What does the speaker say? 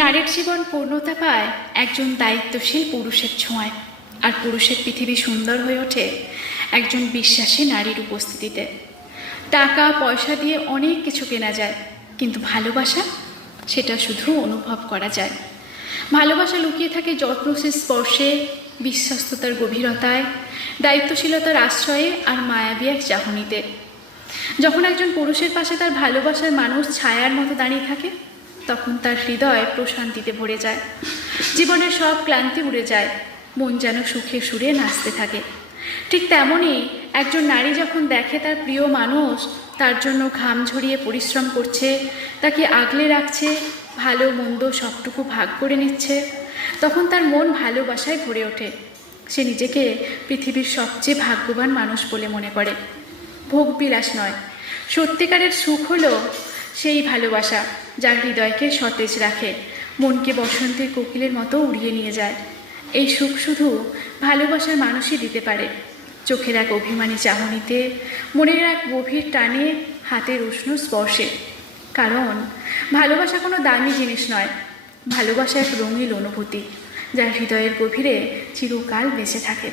নারীর জীবন পূর্ণতা পায় একজন দায়িত্বশীল পুরুষের ছোঁয়ায়, আর পুরুষের পৃথিবী সুন্দর হয়ে ওঠে একজন বিশ্বাসী নারীর উপস্থিতিতে। টাকা পয়সা দিয়ে অনেক কিছু কেনা যায়, কিন্তু ভালোবাসা সেটা শুধু অনুভব করা যায়। ভালোবাসা লুকিয়ে থাকে যত্নশীল স্পর্শে, বিশ্বস্ততার গভীরতায়, দায়িত্বশীলতার আশ্রয়ে আর মায়াবী এক চাহনিতে। যখন একজন পুরুষের পাশে তার ভালোবাসার মানুষ ছায়ার মতো দাঁড়িয়ে থাকে, তখন তার হৃদয় প্রশান্তিতে ভরে যায়, জীবনের সব ক্লান্তি উড়ে যায়, মন যেন সুখে সুরে নাচতে থাকে। ঠিক তেমনই একজন নারী যখন দেখে তার প্রিয় মানুষ তার জন্য ঘাম ঝরিয়ে পরিশ্রম করছে, তাকে আগলে রাখছে, ভালো মন্দ সবটুকু ভাগ করে নিচ্ছে, তখন তার মন ভালোবাসায় ভরে ওঠে। সে নিজেকে পৃথিবীর সবচেয়ে ভাগ্যবান মানুষ বলে মনে করে। ভোগবিলাস নয়, সত্যিকারের সুখ হলো সেই ভালোবাসা যা হৃদয়কে সতেজ রাখে, মনকে বসন্তের কোকিলের মতো উড়িয়ে নিয়ে যায়। এই সুখ শুধু ভালোবাসার মানুষই দিতে পারে। চোখের এক অভিমানী চাহনিতে, মনের এক গভীর টানে, হাতের উষ্ণ স্পর্শে। কারণ ভালোবাসা কোনো দামি জিনিস নয়, ভালোবাসা এক রঙিন অনুভূতি যা হৃদয়ের গভীরে চিরকাল বেঁচে থাকে।